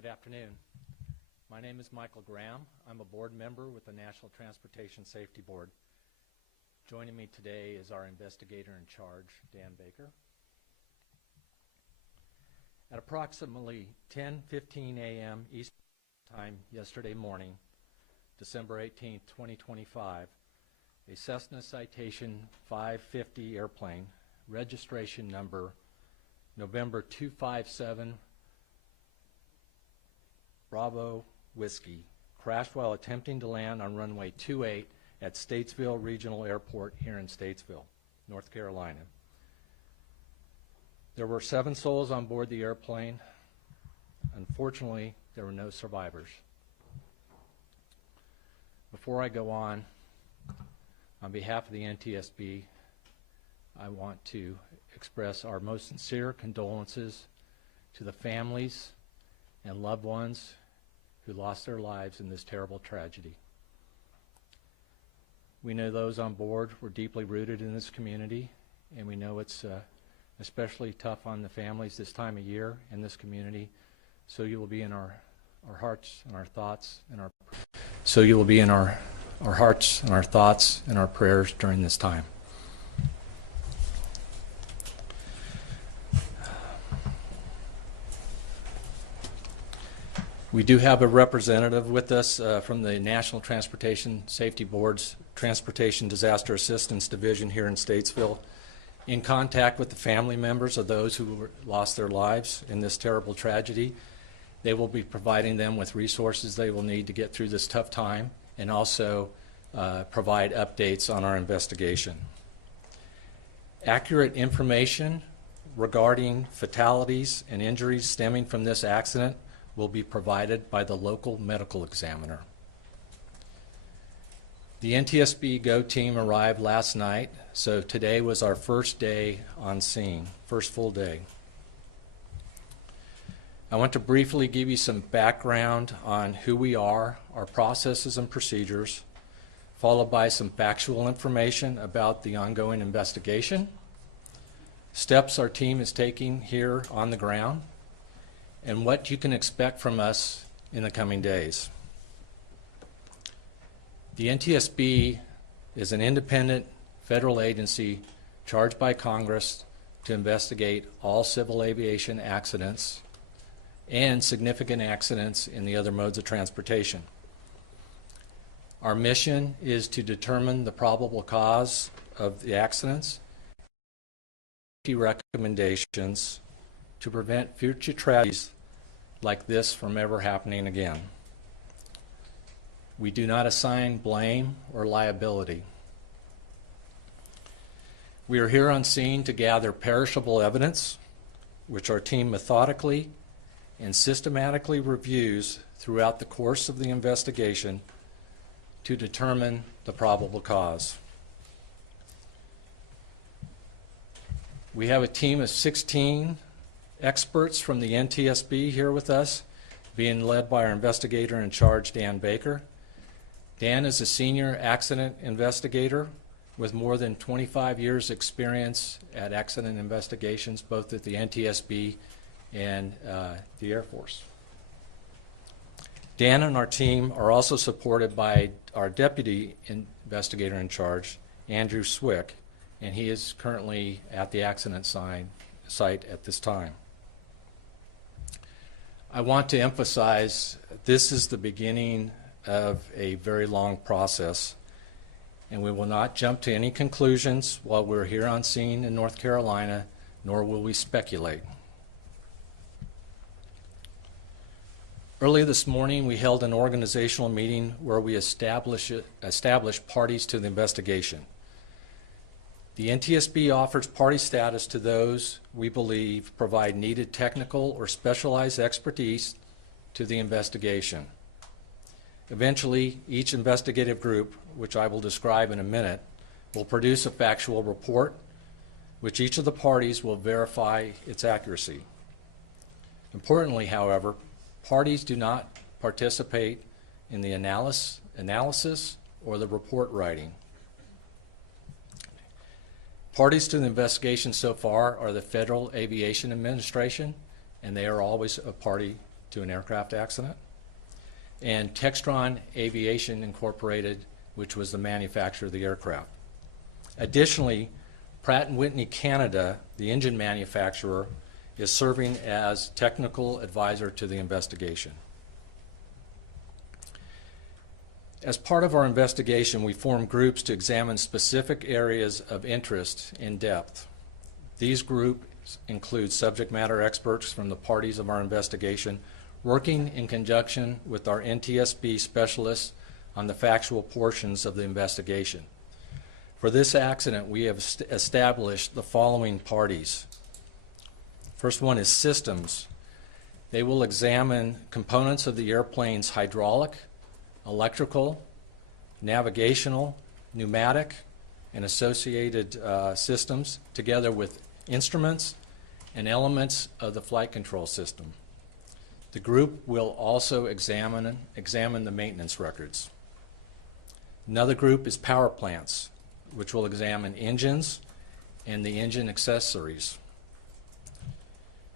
Good afternoon. My name is Michael Graham. I'm a board member with the National Transportation Safety Board. Joining me today is our investigator in charge, Dan Baker. At approximately 10:15 a.m. Eastern Time yesterday morning, December 18, 2025, a Cessna Citation 550 airplane, registration number November 257 Bravo Whiskey, crashed while attempting to land on runway 28 at Statesville Regional Airport here in Statesville, North Carolina. There were 7 souls on board the airplane. Unfortunately, there were no survivors. Before I go on behalf of the NTSB, I want to express our most sincere condolences to the families and loved ones who lost their lives in this terrible tragedy. We know those on board were deeply rooted in this community, and we know it's especially tough on the families this time of year in this community. So you will be in our hearts and our thoughts and our hearts and our thoughts and our prayers during this time. We do have a representative with us from the National Transportation Safety Board's Transportation Disaster Assistance Division here in Statesville, in contact with the family members of those who lost their lives in this terrible tragedy. They will be providing them with resources they will need to get through this tough time, and also provide updates on our investigation. Accurate information regarding fatalities and injuries stemming from this accident will be provided by the local medical examiner. The NTSB GO team arrived last night, so today was our first day on scene, first full day. I want to briefly give you some background on who we are, our processes and procedures, followed by some factual information about the ongoing investigation, steps our team is taking here on the ground, and what you can expect from us in the coming days. The NTSB is an independent federal agency charged by Congress to investigate all civil aviation accidents and significant accidents in the other modes of transportation. Our mission is to determine the probable cause of the accidents, recommendations to prevent future tragedies like this from ever happening again. We do not assign blame or liability. We are here on scene to gather perishable evidence, which our team methodically and systematically reviews throughout the course of the investigation to determine the probable cause. We have a team of 16 experts from the NTSB here with us, being led by our investigator in charge, Dan Baker. Dan is a senior accident investigator with more than 25 years experience at accident investigations, both at the NTSB and the Air Force. Dan and our team are also supported by our deputy investigator in charge, Andrew Swick, and he is currently at the accident site at this time. I want to emphasize this is the beginning of a very long process, and we will not jump to any conclusions while we're here on scene in North Carolina, nor will we speculate. Early this morning, we held an organizational meeting where we established parties to the investigation. The NTSB offers party status to those we believe provide needed technical or specialized expertise to the investigation. Eventually, each investigative group, which I will describe in a minute, will produce a factual report, which each of the parties will verify its accuracy. Importantly, however, parties do not participate in the analysis or the report writing. Parties to the investigation so far are the Federal Aviation Administration, and they are always a party to an aircraft accident, and Textron Aviation Incorporated, which was the manufacturer of the aircraft. Additionally, Pratt & Whitney Canada, the engine manufacturer, is serving as technical advisor to the investigation. As part of our investigation, we formed groups to examine specific areas of interest in depth. These groups include subject matter experts from the parties of our investigation, working in conjunction with our NTSB specialists on the factual portions of the investigation. For this accident, we have established the following parties. First one is systems. They will examine components of the airplane's hydraulic, electrical, navigational, pneumatic, and associated systems, together with instruments and elements of the flight control system. The group will also examine the maintenance records. Another group is power plants, which will examine engines and the engine accessories.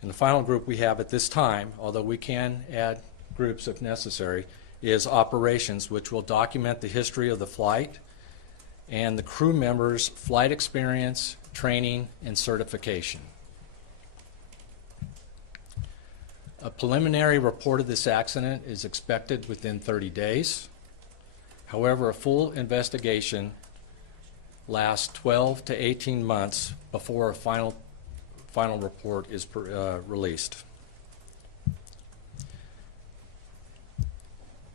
And the final group we have at this time, although we can add groups if necessary, is operations, which will document the history of the flight and the crew members' flight experience, training, and certification. A preliminary report of this accident is expected within 30 days. However, a full investigation lasts 12 to 18 months before a final report is released.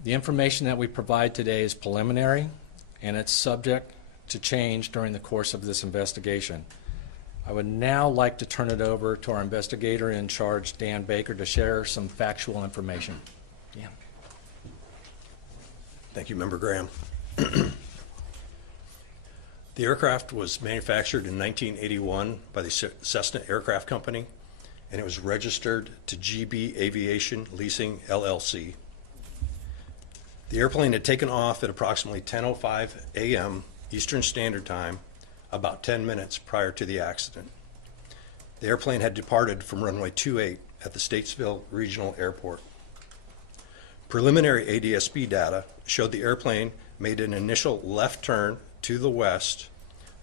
The information that we provide today is preliminary, and it's subject to change during the course of this investigation. I would now like to turn it over to our investigator in charge, Dan Baker, to share some factual information. Dan. Thank you, Member Graham. The aircraft was manufactured in 1981 by the Cessna Aircraft Company, and it was registered to GB Aviation Leasing, LLC. The airplane had taken off at approximately 10:05 a.m. Eastern Standard Time, about 10 minutes prior to the accident. The airplane had departed from runway 28 at the Statesville Regional Airport. Preliminary ADSB data showed the airplane made an initial left turn to the west,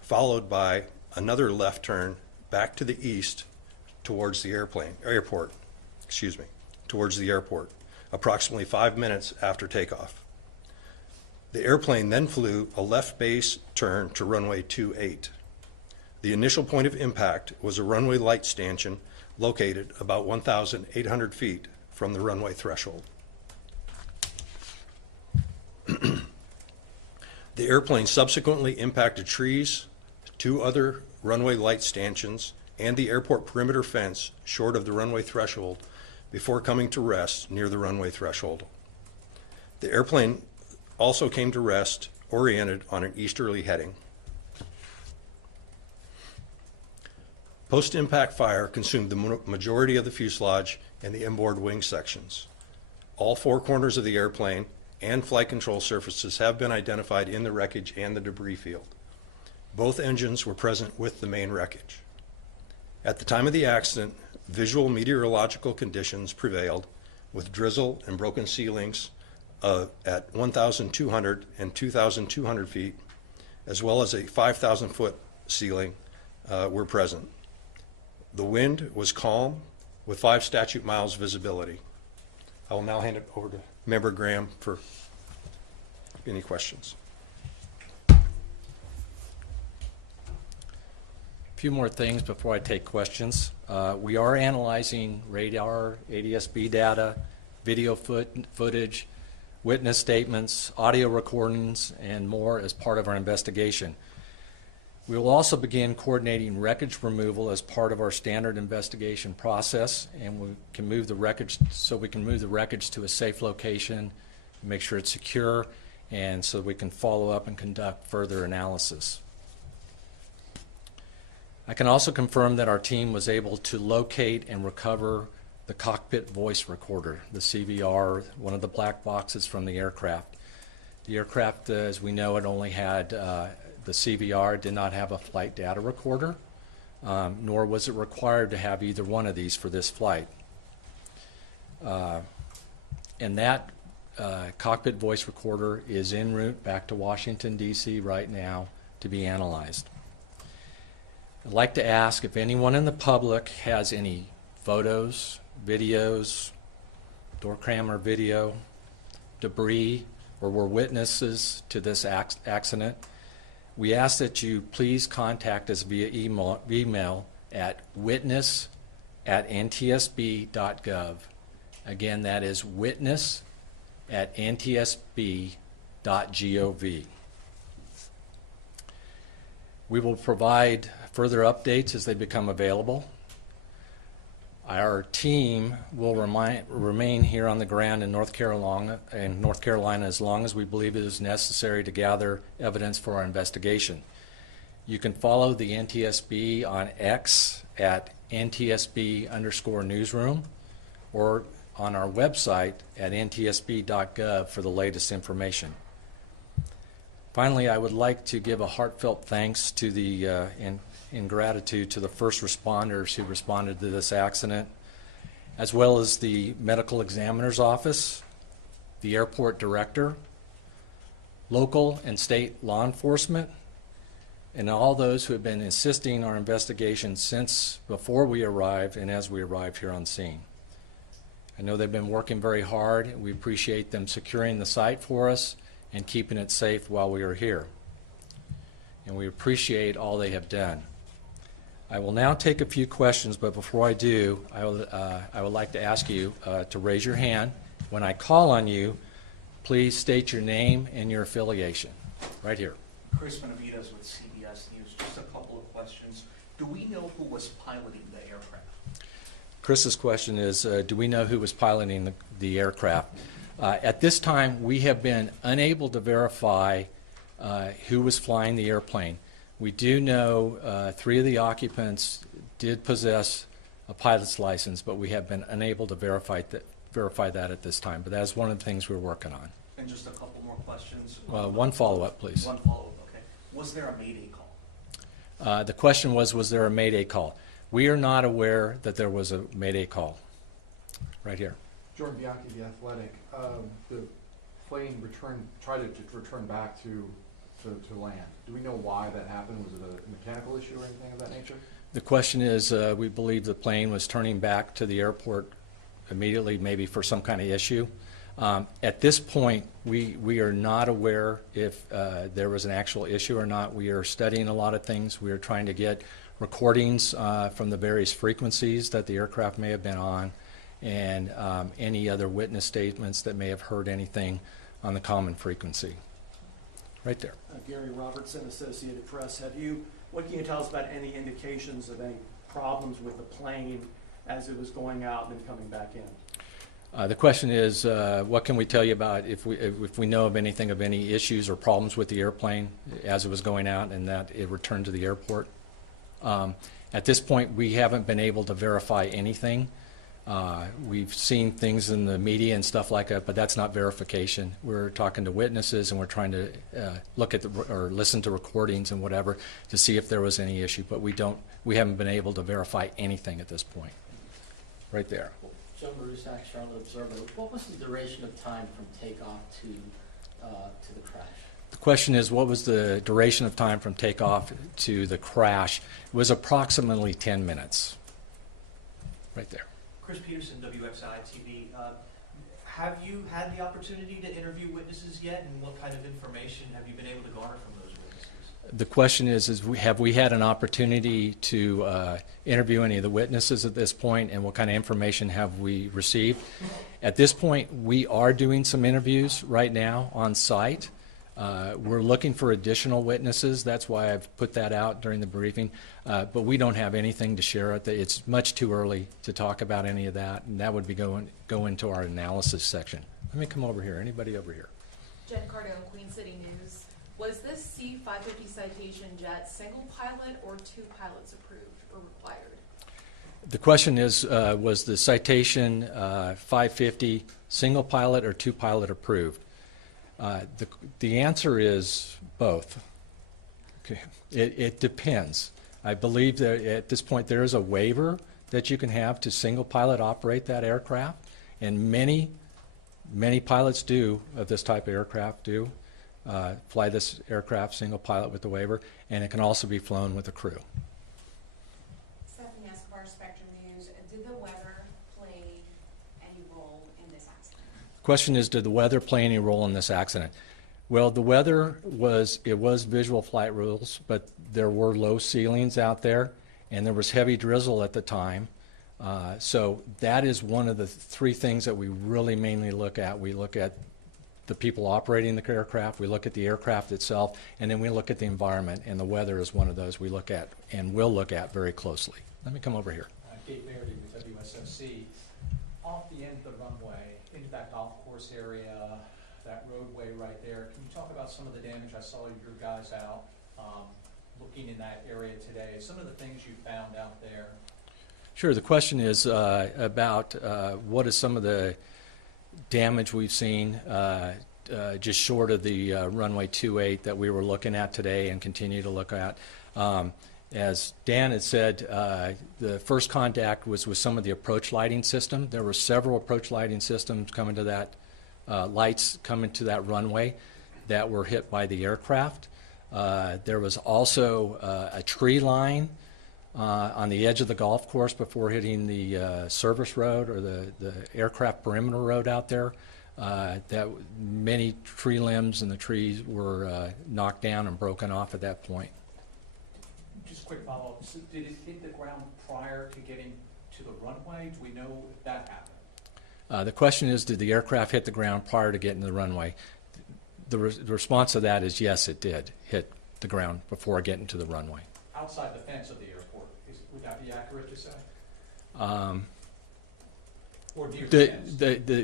followed by another left turn back to the east towards the airport, approximately 5 minutes after takeoff. The airplane then flew a left base turn to runway 28. The initial point of impact was a runway light stanchion located about 1,800 feet from the runway threshold. The airplane subsequently impacted trees, 2 other runway light stanchions, and the airport perimeter fence short of the runway threshold before coming to rest near the runway threshold. The airplane also came to rest oriented on an easterly heading. Post-impact fire consumed the majority of the fuselage and the inboard wing sections. All 4 corners of the airplane and flight control surfaces have been identified in the wreckage and the debris field. Both engines were present with the main wreckage. At the time of the accident, visual meteorological conditions prevailed with drizzle and broken ceilings at 1,200 and 2,200 feet, as well as a 5,000-foot ceiling were present. The wind was calm with 5 statute miles visibility. I will now hand it over to Member Graham for any questions. A few more things before I take questions. We are analyzing radar, ADSB data, video footage, witness statements, audio recordings, and more as part of our investigation. We will also begin coordinating wreckage removal as part of our standard investigation process, and we can move the wreckage to a safe location, make sure it's secure, and so we can follow up and conduct further analysis. I can also confirm that our team was able to locate and recover the cockpit voice recorder, the CVR, one of the black boxes from the aircraft. The aircraft, as we know, it only had the CVR, did not have a flight data recorder, nor was it required to have either one of these for this flight. And that cockpit voice recorder is en route back to Washington, D.C. right now to be analyzed. I'd like to ask if anyone in the public has any photos, videos, door crammer video, debris, or were witnesses to this accident. We ask that you please contact us via email at witness@ntsb.gov. Again, that is witness@ntsb.gov. We will provide further updates as they become available. Our team will remain here on the ground in North Carolina as long as we believe it is necessary to gather evidence for our investigation. You can follow the NTSB on X at NTSB_newsroom or on our website at ntsb.gov for the latest information. Finally, I would like to give a heartfelt thanks to in gratitude to the first responders who responded to this accident, as well as the medical examiner's office, the airport director, local and state law enforcement, and all those who have been assisting our investigation since before we arrived and as we arrived here on scene. I know they've been working very hard. We appreciate them securing the site for us and keeping it safe while we are here. And we appreciate all they have done. I will now take a few questions, but before I do, I would like to ask you to raise your hand. When I call on you, please state your name and your affiliation. Right here. Chris Benavides with CBS News. Just a couple of questions. Do we know who was piloting the aircraft? Chris's question is, do we know who was piloting the aircraft? At this time, we have been unable to verify who was flying the airplane. We do know 3 of the occupants did possess a pilot's license, but we have been unable to verify that at this time. But that's one of the things we're working on. And just a couple more questions. One follow-up, please. One follow-up, okay. Was there a Mayday call? The question was there a Mayday call? We are not aware that there was a Mayday call. Right here. Jordan Bianchi, The Athletic. The plane tried to return back to land. Do we know why that happened? Was it a mechanical issue or anything of that nature? The question is, we believe the plane was turning back to the airport immediately, maybe for some kind of issue. At this point, we are not aware if there was an actual issue or not. We are studying a lot of things. We are trying to get recordings from the various frequencies that the aircraft may have been on, and any other witness statements that may have heard anything on the common frequency. Right there. Gary Robertson, Associated Press. What can you tell us about any indications of any problems with the plane as it was going out and then coming back in? The question is, what can we tell you about if we know of anything of any issues or problems with the airplane as it was going out and that it returned to the airport? At this point, we haven't been able to verify anything. We've seen things in the media and stuff like that, but that's not verification. We're talking to witnesses and we're trying to look at or listen to recordings and whatever to see if there was any issue, but we haven't been able to verify anything at this point. Right there. Joe Marusak, Charlotte Observer. What was the duration of time from takeoff to the crash? The question is, what was the duration of time from takeoff to the crash? It was approximately 10 minutes. Right there. Chris Peterson, WXI-TV. Have you had the opportunity to interview witnesses yet, and what kind of information have you been able to garner from those witnesses? The question is have we had an opportunity to interview any of the witnesses at this point, and what kind of information have we received? At this point, we are doing some interviews right now on site. We're looking for additional witnesses. That's why I've put that out during the briefing. But we don't have anything to share. It's much too early to talk about any of that, and that would be go into our analysis section. Let me come over here. Anybody over here? Jen Cardone, Queen City News. Was this C-550 Citation jet single pilot or 2 pilots approved or required? The question is, was the Citation 550 single pilot or 2 pilot approved? The answer is both. Okay. It depends. I believe that at this point there is a waiver that you can have to single pilot operate that aircraft, and many Many pilots do, of this type of aircraft do, fly this aircraft single pilot with the waiver, and it can also be flown with a crew. Stephanie Escobar, Spectrum News. Did the weather play any role in this accident? Question is, did the weather play any role in this accident? Well, the weather was visual flight rules, but there were low ceilings out there, and there was heavy drizzle at the time. So that is one of the three things that we really mainly look at. We look at the people operating the aircraft, we look at the aircraft itself, and then we look at the environment, and the weather is one of those we look at and will look at very closely. Let me come over here. Dave Verity with WSOC. Off the end of the runway, into that golf course area, that roadway right there, can you talk about some of the damage? I saw your guys out looking in that area today. Some of the things you found out there. Sure. The question is about what is some of the damage we've seen just short of the runway 28 that we were looking at today and continue to look at. As Dan had said, the first contact was with some of the approach lighting system. There were several approach lighting systems coming to that, lights coming to that runway that were hit by the aircraft. There was also a tree line on the edge of the golf course before hitting the service road or the aircraft perimeter road out there. That many tree limbs and the trees were knocked down and broken off at that point. Just a quick follow-up. So did it hit the ground prior to getting to the runway? Do we know if that happened? The question is, did the aircraft hit the ground prior to getting to the runway? The response to that is yes, it did hit the ground before getting to the runway. Outside the fence of the airport, would that be accurate to say? Or near the fence?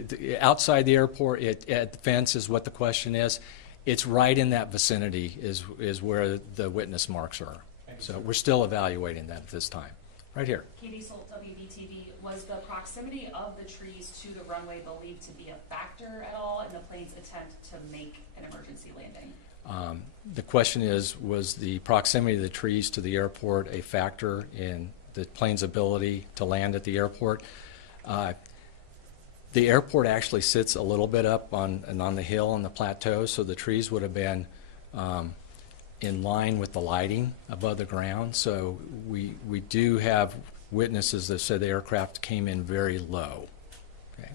The outside the airport, at the fence is what the question is. It's right in that vicinity is where the witness marks are. So we're still evaluating that at this time. Right here. Katie Solt, WBTV. Was the proximity of the trees to the runway believed to be a factor at all in the plane's attempt to make an emergency landing? The question is, was the proximity of the trees to the airport a factor in the plane's ability to land at the airport? The airport actually sits a little bit up on the hill on the plateau, so the trees would have been in line with the lighting above the ground. So we do have witnesses that said the aircraft came in very low. Okay,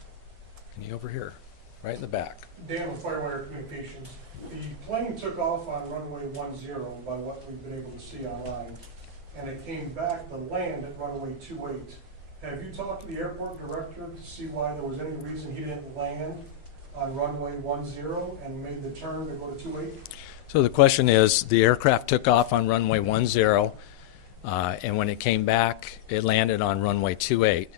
and you over here, right in the back. Dan with Firewire Communications. The plane took off on runway 10 by what we've been able to see online, and it came back to land at runway 28. Have you talked to the airport director to see why there was any reason he didn't land on runway 10 and made the turn to go to 28? So the question is, the aircraft took off on runway 10, and when it came back, it landed on runway 28.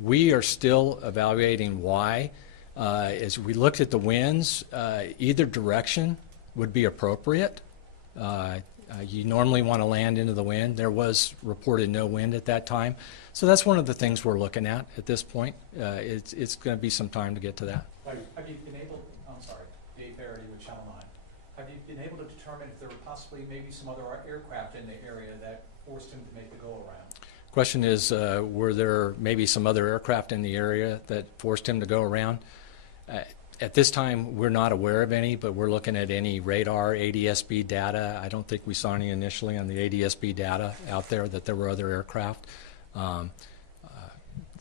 We are still evaluating why. As we looked at the winds, either direction would be appropriate. You normally want to land into the wind. There was reported no wind at that time. So that's one of the things we're looking at this point. It's going to be some time to get to that. Have you been able, I'm sorry, Dave Verity with Channel 9. Have you been able to determine if there were possibly maybe some other aircraft in the area that forced him to make the go-around? Question is, were there maybe some other aircraft in the area that forced him to go around? At this time, we're not aware of any, but we're looking at any radar, ADSB data. I don't think we saw any initially on the ADSB data out there that there were other aircraft.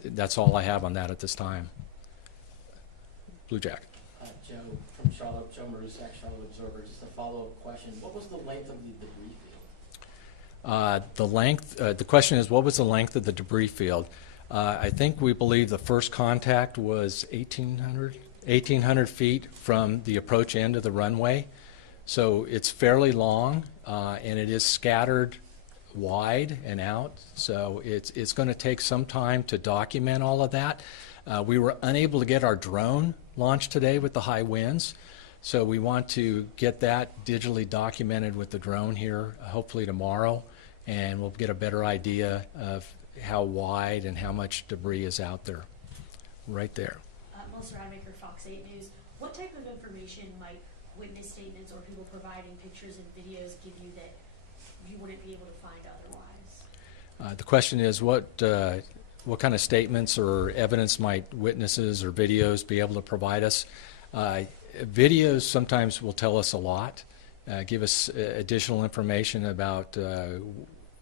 That's all I have on that at this time. Blue Jack. Joe from Charlotte, Joe Marusak, Charlotte Observer. Just a follow-up question. What was the length of the debris field? The question is, what was the length of the debris field? I think we believe the first contact was 1,800 feet from the approach end of the runway. So it's fairly long, and it is scattered wide and out. So it's going to take some time to document all of that. We were unable to get our drone launched today with the high winds. So we want to get that digitally documented with the drone here, hopefully tomorrow, and we'll get a better idea of how wide and how much debris is out there. Right there. Melissa Rademacher, Fox 8 News. What type of information might witness statements or people providing pictures and videos give you that you wouldn't be able to find otherwise? The question is, what what kind of statements or evidence might witnesses or videos be able to provide us? Videos sometimes will tell us a lot, give us additional information about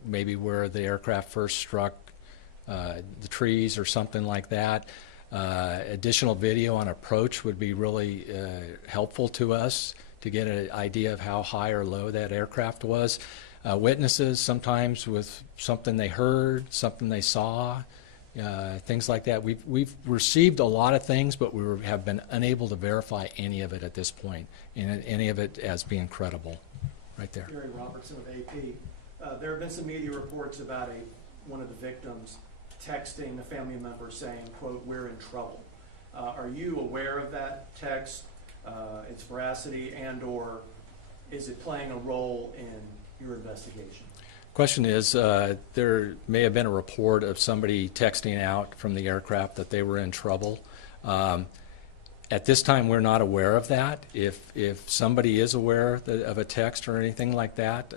maybe where the aircraft first struck the trees or something like that. Additional video on approach would be really helpful to us to get an idea of how high or low that aircraft was. Witnesses sometimes with something they heard, something they saw, things like that. We've received a lot of things, but we have been unable to verify any of it at this point, and any of it as being credible. Right there. Gary Robertson of AP. There have been some media reports about one of the victims texting a family member saying, quote, "We're in trouble." Are you aware of that text, its veracity, and or is it playing a role in your investigation? Question is, there may have been a report of somebody texting out from the aircraft that they were in trouble. At this time, we're not aware of that. If somebody is aware of a text or anything like that,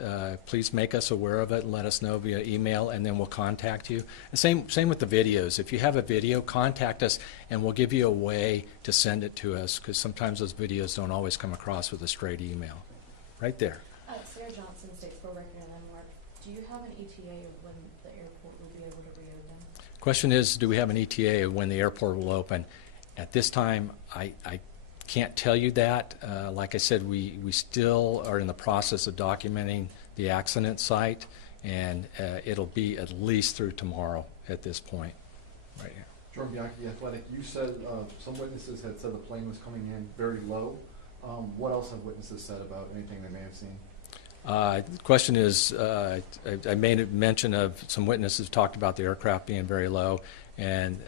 please make us aware of it and let us know via email, and then we'll contact you. Same with the videos. If you have a video, contact us, and we'll give you a way to send it to us, because sometimes those videos don't always come across with a straight email. Right there. Sarah Johnson, Statesville Record and Landmark. Do you have an ETA of when the airport will be able to reopen? Question is, do we have an ETA of when the airport will open? At this time, I can't tell you that. Like I said, we still are in the process of documenting the accident site, and it'll be at least through tomorrow at this point. Right here. Jordan Bianchi, Athletic, you said some witnesses had said the plane was coming in very low. What else have witnesses said about anything they may have seen? The question is, I made a mention of some witnesses talked about the aircraft being very low, and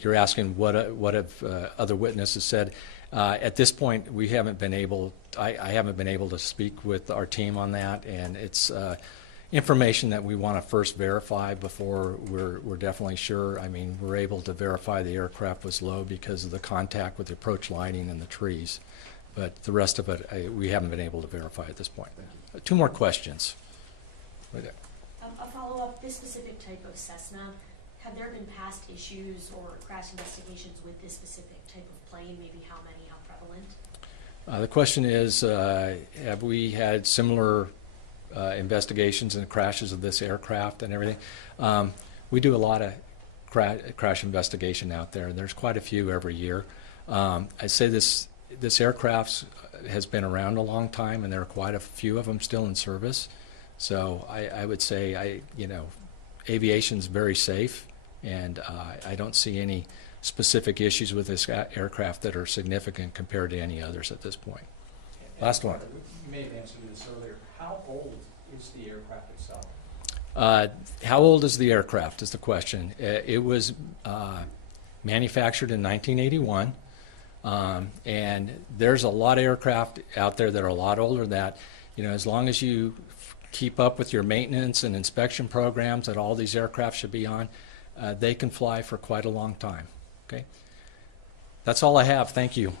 you're asking what have other witnesses said. At this point, we haven't been able. I haven't been able to speak with our team on that, and it's information that we want to first verify before we're definitely sure. I mean, we're able to verify the aircraft was low because of the contact with the approach lighting and the trees, but the rest of it we haven't been able to verify at this point. Two more questions. Right there. A follow-up, this specific type of Cessna, have there been past issues or crash investigations with this specific type of plane? Maybe how many, how prevalent? The question is, have we had similar investigations and crashes of this aircraft and everything? We do a lot of crash investigation out there, and there's quite a few every year. I'd say this aircraft has been around a long time, and there are quite a few of them still in service. So I would say, aviation's very safe, and I don't see any specific issues with this aircraft that are significant compared to any others at this point. Last one. You may have answered this earlier. How old is the aircraft itself? How old is the aircraft is the question. It was manufactured in 1981, and there's a lot of aircraft out there that are a lot older than that. As long as you keep up with your maintenance and inspection programs that all these aircraft should be on, they can fly for quite a long time. Okay, that's all I have. Thank you.